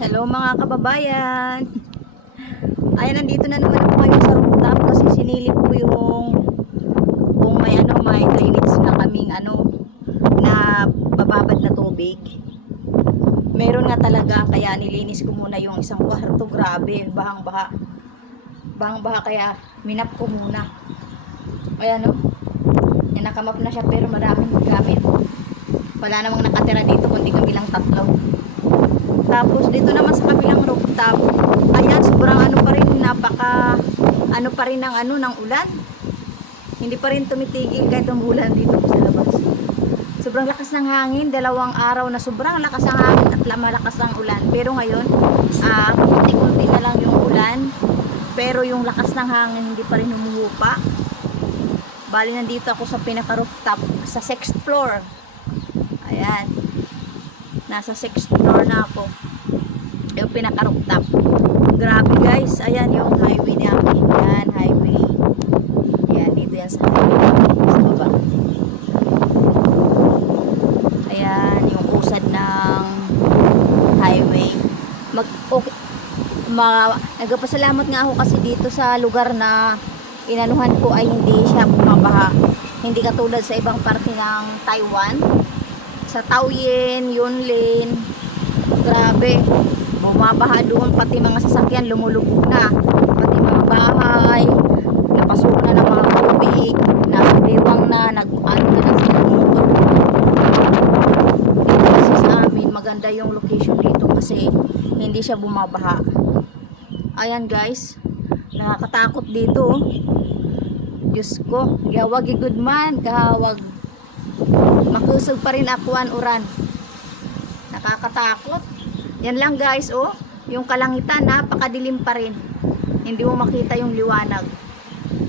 Hello mga kababayan. Ayan, nandito na naman ako ngayon sa rooftop kasi sinilip ko yung kung may ano, may drainage na kaming ano na bababad na tubig. Meron nga talaga kaya nilinis ko muna yung isang kwarto. Grabe, bahang-baha. Bahang-baha kaya minap ko muna. Ayan o. Yan, nakamap na siya pero maraming gamit. Wala namang nakatira dito kundi kami. Tapos dito naman sa kabilang rooftop, ayan, sobrang ano pa rin, napaka ano pa rin ng ano ng ulan. Hindi pa rin tumitigil kahit umulan dito po sa labas. Sobrang lakas ng hangin, dalawang araw na sobrang lakas ng hangin at la- malakas ang ulan. Pero ngayon, ah, kunti-kunti na lang yung ulan. Pero yung lakas ng hangin hindi pa rin humuhupa. Bali nandito ako sa pinaka-rooftop, sa sixth floor. Ayan. Nasa 6th floor na ako. Yung pinaka-rooftop. Grabe guys. Ayan yung highway namin. Ayan, highway. Ayan, dito yan sa highway. Sa baba. Ayan, yung usad ng highway. Mag, okay. Ma, nagpasalamat nga ako kasi dito sa lugar na inanuhan ko ay hindi siya bumabaha. Hindi katulad sa ibang parte ng Taiwan sa Taoyuan, Yunlin. Grabe. Bumabaha doon pati mga sasakyan lumulubog na. Pati mga bahay napasok na ng mga tubig, nasa bewang na, nag-ano na lang sila motor. Kasi sa amin, maganda yung location dito kasi hindi siya bumabaha. Ayan guys, nakakatakot dito. Diyos ko, gawag good man, kahawag makusog pa rin akuan uran nakakatakot yan lang guys oh. Yung kalangitan napakadilim pa rin. Hindi mo makita yung liwanag.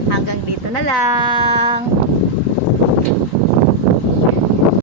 Hanggang dito na lang